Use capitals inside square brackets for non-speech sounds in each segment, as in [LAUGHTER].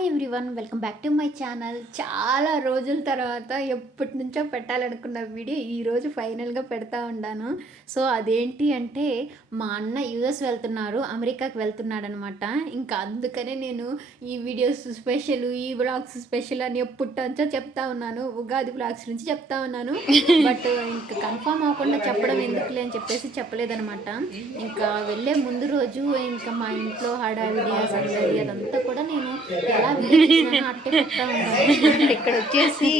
Hi everyone welcome back to my channel చాలా రోజుల తర్వాత ఎప్పటి నుంచో పెట్టాలనుకున్న వీడియో ఈరోజు ఫైనల్గా పెడతా ఉన్నాను సో అదేంటి అంటే మా అన్న యూఎస్ వెళ్తున్నారు అమెరికాకి వెళ్తున్నాడు అనమాట ఇంకా అందుకనే నేను ఈ వీడియోస్ స్పెషల్ ఈ బ్లాగ్స్ స్పెషల్ అని ఎప్పుడంచో చెప్తా ఉన్నాను. ఉగాది బ్లాగ్స్ నుంచి చెప్తా ఉన్నాను. బట్ ఇంకా కన్ఫర్మ్ అవ్వకుండా చెప్పడం ఎందుకులే అని చెప్పేసి చెప్పలేదనమాట. ఇంకా వెళ్ళే ముందు రోజు ఇంకా మా ఇంట్లో హడావిడి ఆ అదంతా కూడా నేను ఎలా [LAUGHS] ఇక్కడ వచ్చేసి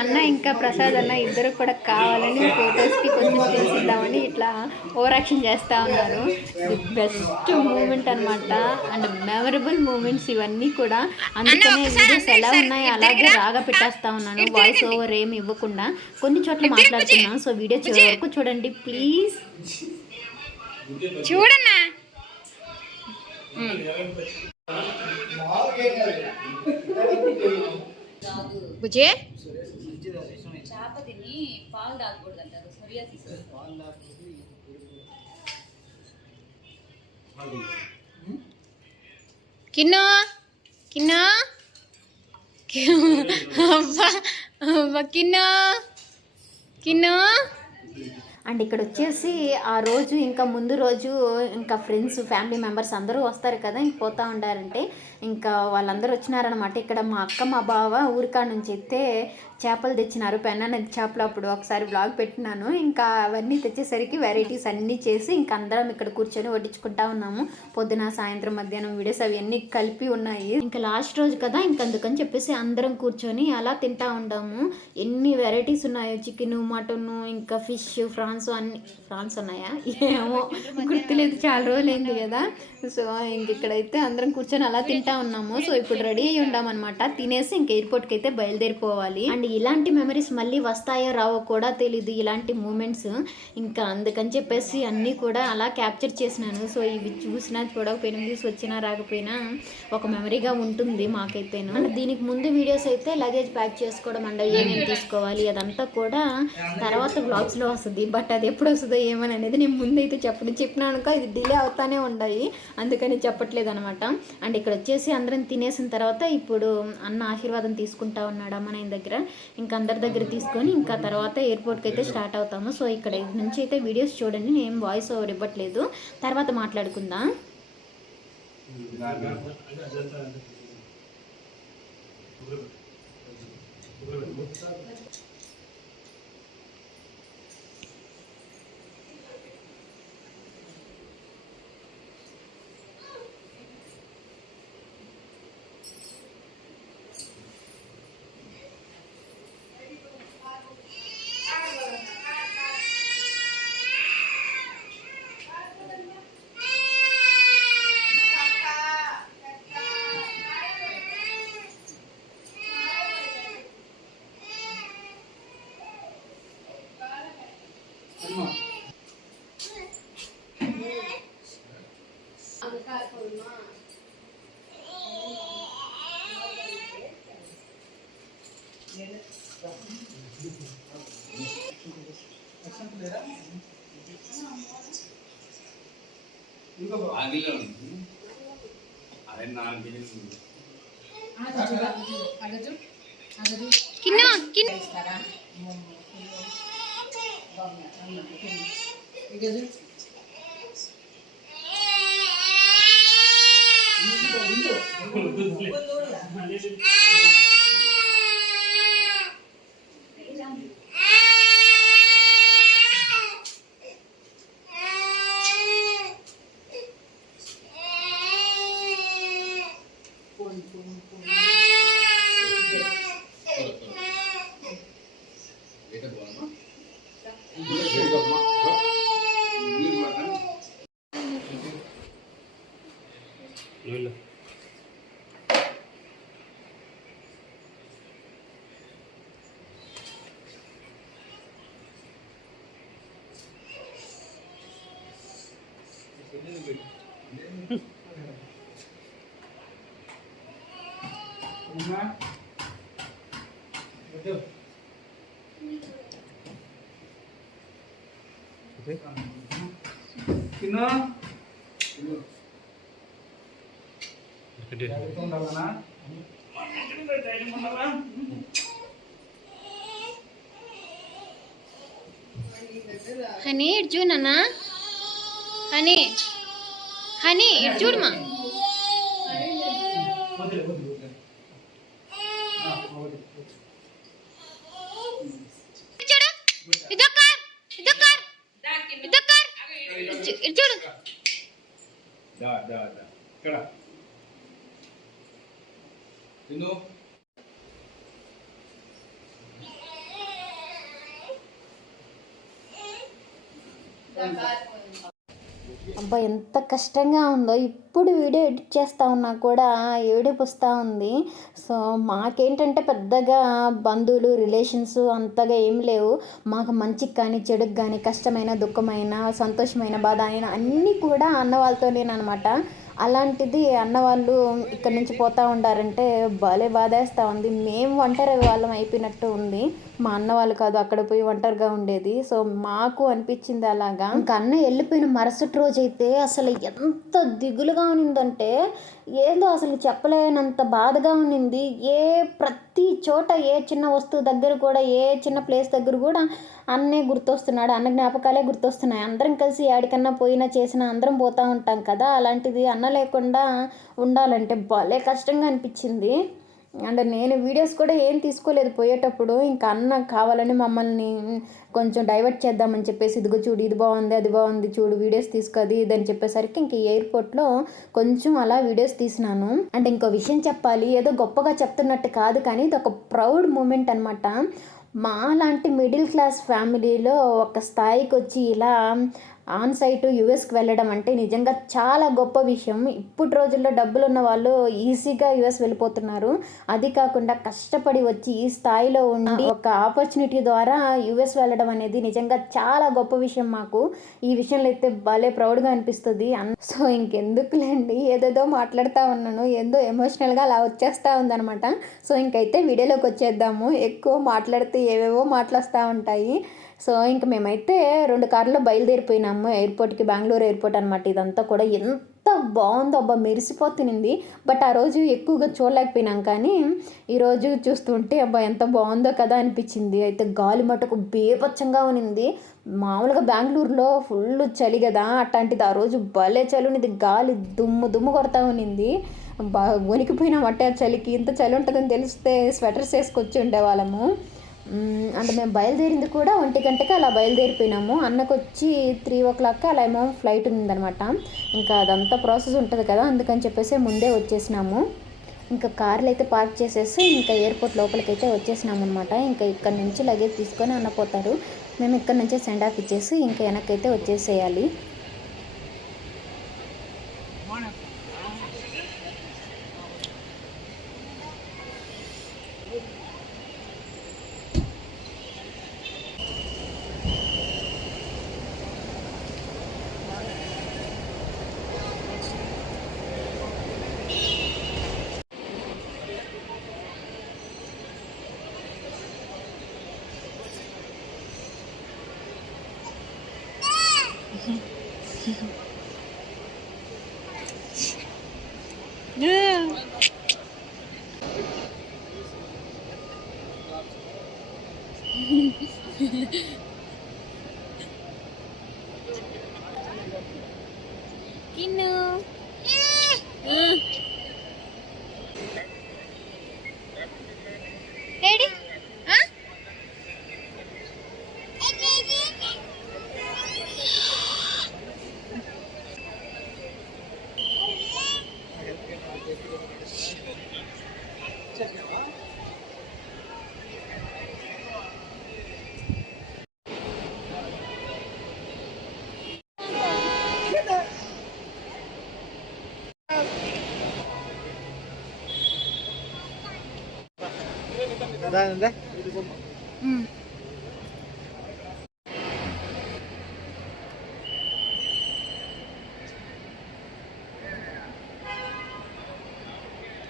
అన్న ఇంకా ప్రసాద్ అన్న ఇద్దరు కూడా కావాలని ఫొటోస్కి కొంచెం స్టిల్స్ ఇద్దామని ఇట్లా ఓవర్ యాక్షన్ చేస్తూ ఉన్నారు. ది బెస్ట్ మూమెంట్ అనమాట అండ్ మెమరబుల్ మూమెంట్స్ ఇవన్నీ కూడా అందుకనే వీడియోస్ ఎలా ఉన్నాయో అలాగే రాగా పెట్టేస్తా ఉన్నాను. వాయిస్ ఓవర్ ఏమి ఇవ్వకుండా కొన్ని చోట్ల మాట్లాడుతున్నాను సో వీడియో చివరి వరకు చూడండి ప్లీజ్ చూడన్నా. బుజే చేప తిని పాలు తాగకూడదు అంటారు సొరియాసిస్ కిన్నో? కిన్నో? అబ్బా కిన్నో? కిన్నో? అండ్ ఇక్కడ వచ్చేసి ఆ రోజు ఇంకా ముందు రోజు ఇంకా ఫ్రెండ్స్ ఫ్యామిలీ మెంబర్స్ అందరూ వస్తారు కదా ఇంక పోతా ఉండారంటే ఇంకా వాళ్ళందరూ వచ్చినారనమాట ఇక్కడ మా అక్క మా బావ ఊరికాడ నుంచి అయితే చేపలు తెచ్చినారు. పెన్న చేపలు అప్పుడు ఒకసారి బ్లాగ్ పెట్టినాను. ఇంకా అవన్నీ తెచ్చేసరికి వెరైటీస్ అన్నీ చేసి ఇంకా అందరం ఇక్కడ కూర్చొని వడ్డించుకుంటా ఉన్నాము. పొద్దున సాయంత్రం మధ్యాహ్నం వీడియోస్ అవన్నీ కలిపి ఉన్నాయి. ఇంకా లాస్ట్ రోజు కదా ఇంక అందుకని చెప్పేసి అందరం కూర్చొని అలా తింటా ఉండాము. ఎన్ని వెరైటీస్ ఉన్నాయో చికెన్ మటన్ ఇంకా ఫిష్ ఫ్రాన్స్ అన్ని ఫ్రాన్స్ ఉన్నాయా? ఏమో గుర్తులేదు. చాలా రోజులైంది కదా. సో ఇంక ఇక్కడైతే అందరం కూర్చొని అలా తింటా ఉన్నాము. సో ఇప్పుడు రెడీ అయ్యి ఉండామన్నమాట. తినేసి ఇంక ఎయిర్పోర్ట్కి అయితే బయలుదేరిపోవాలి. అండ్ ఇలాంటి మెమరీస్ మళ్ళీ వస్తాయో రావో కూడా తెలీదు ఇలాంటి మూమెంట్స్. ఇంకా అందుకని చెప్పేసి అన్నీ కూడా అలా క్యాప్చర్ చేసినాను. సో ఇవి చూసినా చూడకపోయినా వ్యూస్ వచ్చినా రాకపోయినా ఒక మెమరీగా ఉంటుంది మాకైతే అండ్ దీనికి ముందు వీడియోస్ అయితే లగేజ్ ప్యాక్ చేసుకోవడం అండ్ ఏమేమి తీసుకోవాలి అదంతా కూడా తర్వాత బ్లాగ్స్లో వస్తుంది. బట్ అది ఎప్పుడు వస్తుందో ఏమని అనేది నేను ముందు అయితే చెప్పను. చెప్పినా అనుకో ఇది డిలే అవుతానే ఉన్నాయి అందుకని చెప్పట్లేదు అనమాట అండ్ ఇక్కడ చేసి అందరం తినేసిన తర్వాత ఇప్పుడు అన్న ఆశీర్వాదం తీసుకుంటా ఉన్నాడు అమ్మ నాయన దగ్గర. ఇంకా అందరి దగ్గర తీసుకొని ఇంకా తర్వాత ఎయిర్పోర్ట్కి అయితే స్టార్ట్ అవుతాము. సో ఇక్కడ ఇది నుంచి అయితే వీడియోస్ చూడండి. నేను వాయిస్ ఓవర్ ఇవ్వట్లేదు. తర్వాత మాట్లాడుకుందాం. ఆగిలే ఉంది. అదే నాలుగు కేజీలు ఉంది. తిను హనీ ఇటు చూడు హనీ హనీ ఇటు చూడమా చూడు ఇదొక్కర్ ఇదొక్కర్ ఇదొక్కర్ ఇటు చూడు దా దా దా ఇక్కడ తిను అబ్బా ఎంత కష్టంగా ఉందో. ఇప్పుడు వీడియో ఎడిట్ చేస్తా ఉన్నా కూడా ఏడుపు వస్తూ ఉంది. సో మాకేంటంటే పెద్దగా బంధువులు రిలేషన్స్ అంతగా ఏం లేవు. మాకు మంచికి కానీ చెడుకు కానీ కష్టమైన దుఃఖమైన సంతోషమైన బాధ అయినా అన్నీ కూడా అన్న వాళ్ళతోనేనమాట అలాంటిది అన్న వాళ్ళు ఇక్కడ నుంచి పోతూ ఉండారంటే భలే బాధేస్తూ ఉంది. మేము ఒంటరి వాళ్ళం అయిపోయినట్టు ఉంది. మా అన్న వాళ్ళు కాదు అక్కడ పోయి ఒంటరిగా ఉండేది. సో మాకు అనిపించింది అలాగా. ఇంకా అన్న వెళ్ళిపోయిన మరుసటి రోజు అయితే అసలు ఎంత దిగులుగా ఉన్నిందంటే ఏదో అసలు చెప్పలేనంత బాధగా ఉన్నింది. ఏ ప్రతి ప్రతి చోట ఏ చిన్న వస్తువు దగ్గర కూడా ఏ చిన్న ప్లేస్ దగ్గర కూడా అన్నే గుర్తొస్తున్నాడు. అన్న జ్ఞాపకాలే గుర్తొస్తున్నాయి. అందరం కలిసి ఏడికన్నా పోయినా చేసినా అందరం పోతూ ఉంటాం కదా. అలాంటిది అన్న లేకుండా ఉండాలంటే భలే కష్టంగా అనిపించింది. అండ్ నేను వీడియోస్ కూడా ఏం తీసుకోలేదు పోయేటప్పుడు. ఇంకా అన్న కావాలని మమ్మల్ని కొంచెం డైవర్ట్ చేద్దామని చెప్పేసి ఇదిగో చూడు ఇది బాగుంది అది బాగుంది చూడు వీడియోస్ తీసుకోది ఇదని ఇది అని చెప్పేసరికి ఇంక ఎయిర్పోర్ట్లో కొంచెం అలా వీడియోస్ తీసినాను. అండ్ ఇంకో విషయం చెప్పాలి ఏదో గొప్పగా చెప్తున్నట్టు కాదు కానీ ఇది ఒక ప్రౌడ్ మూమెంట్ అనమాట మా లాంటి మిడిల్ క్లాస్ ఫ్యామిలీలో ఒక స్థాయికి వచ్చి ఇలా ఆన్ సైట్ యుఎస్కి వెళ్ళడం అంటే నిజంగా చాలా గొప్ప విషయం. ఇప్పుడు రోజుల్లో డబ్బులు ఉన్న వాళ్ళు ఈజీగా యుఎస్ వెళ్ళిపోతున్నారు. అది కాకుండా కష్టపడి వచ్చి ఈ స్థాయిలో ఉండి ఒక ఆపర్చునిటీ ద్వారా యుఎస్ వెళ్ళడం అనేది నిజంగా చాలా గొప్ప విషయం మాకు. ఈ విషయంలో అయితే భలే ప్రౌడ్గా అనిపిస్తుంది. అన్- సో ఇంకెందుకులేండి. ఏదేదో మాట్లాడుతూ ఉన్నాను. ఏందో ఎమోషనల్గా అలా వచ్చేస్తూ ఉందన్నమాట. సో ఇంకైతే వీడియోలోకి వచ్చేద్దాము. ఎక్కువ మాట్లాడితే ఏవేవో మాటలు వస్తూ ఉంటాయి. సో ఇంక మేమైతే రెండు కార్లో బయలుదేరిపోయినాము. ఎయిర్పోర్ట్కి బెంగళూరు ఎయిర్పోర్ట్ అనమాట ఇదంతా కూడా ఎంత బాగుందో అబ్బా! మెరిసిపోతుంది బట్ ఆ రోజు ఎక్కువగా చూడలేకపోయినాం కానీ ఈరోజు చూస్తుంటే అబ్బా! ఎంత బాగుందో కదా అనిపించింది. అయితే గాలి మటుకు బేపచ్చంగా ఉనింది. మామూలుగా బెంగళూరులో ఫుల్ చలి కదా! అట్లాంటిది ఆ రోజు భలే చలి ఉన్నది. గాలి దుమ్ము దుమ్ము కొడతా ఉన్నింది బా! వణికిపోయినాం మట్టే ఆ చలికి. ఇంత చలి ఉంటుందని తెలిస్తే స్వెటర్స్ వేసుకొచ్చి ఉండేవాళ్ళము. అంటే మేము బయలుదేరింది కూడా ఒంటి గంటకి అలా బయలుదేరిపోయినాము. అన్నకు వచ్చి త్రీ ఓ క్లాక్కి అలా ఏమో ఫ్లైట్ ఉందన్నమాట. ఇంకా అదంతా ప్రాసెస్ ఉంటుంది కదా అందుకని చెప్పేసి ముందే వచ్చేసినాము. ఇంకా కార్లు అయితే పార్క్ చేసేసి ఇంకా ఎయిర్పోర్ట్ లోపలికి అయితే వచ్చేసినాము అనమాట ఇంకా ఇక్కడ నుంచి లగేజ్ తీసుకొని అన్నపోతారు మేము ఇక్కడ నుంచే సెండ్ ఆఫ్ ఇచ్చేసి ఇంకా వెనకైతే వచ్చేసేయాలి. അതാണല്ലേ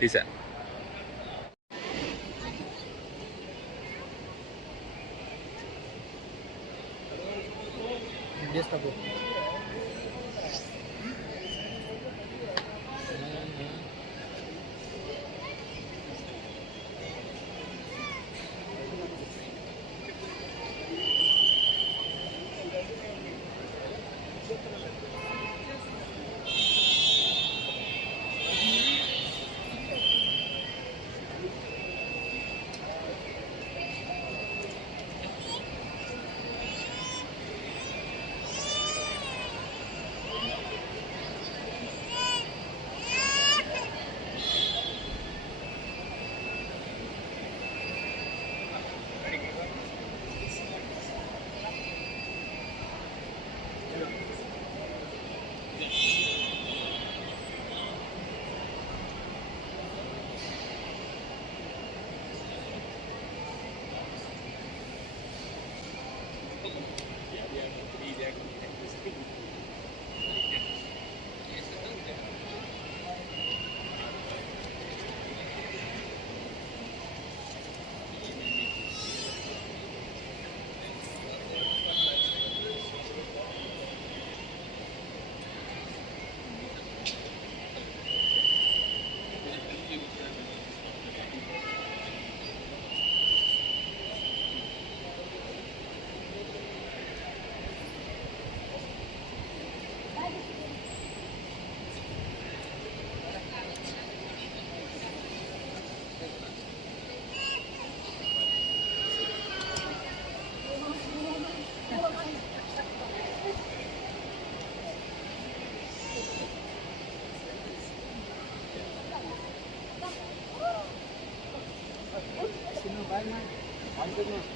ടീച്ചർ Здесь с тобой. didn't.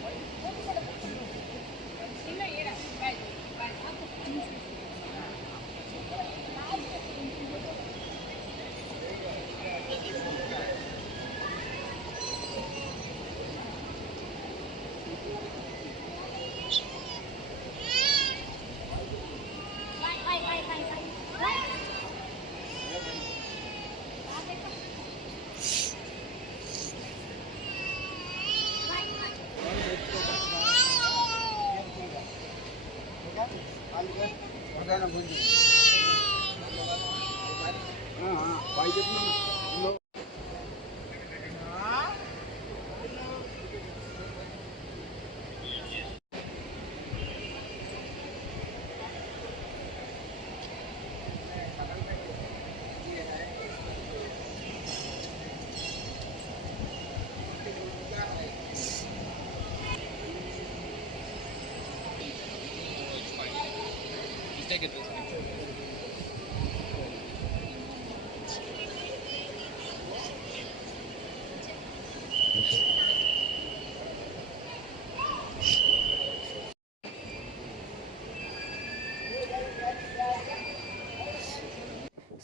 हाँ भाई भाई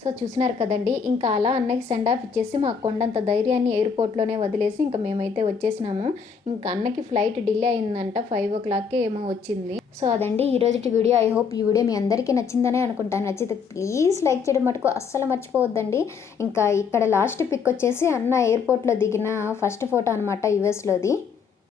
సో చూసినారు కదండి ఇంకా అలా అన్నకి సెండ్ ఆఫ్ ఇచ్చేసి మా కొండంత ధైర్యాన్ని ఎయిర్పోర్ట్లోనే వదిలేసి ఇంకా మేమైతే వచ్చేసినాము. ఇంకా అన్నకి ఫ్లైట్ డిలే అయిందంట ఫైవ్ ఓ క్లాక్కే ఏమో వచ్చింది. సో అదండి ఈ వీడియో. ఐ హోప్ ఈ వీడియో మీ అందరికీ నచ్చిందనే అనుకుంటాను. నచ్చితే ప్లీజ్ లైక్ చేయడం మటుకు అస్సలు మర్చిపోవద్దండి. ఇంకా ఇక్కడ లాస్ట్ పిక్ వచ్చేసి అన్న ఎయిర్పోర్ట్లో దిగిన ఫస్ట్ ఫోటో అనమాట యుఎస్లోది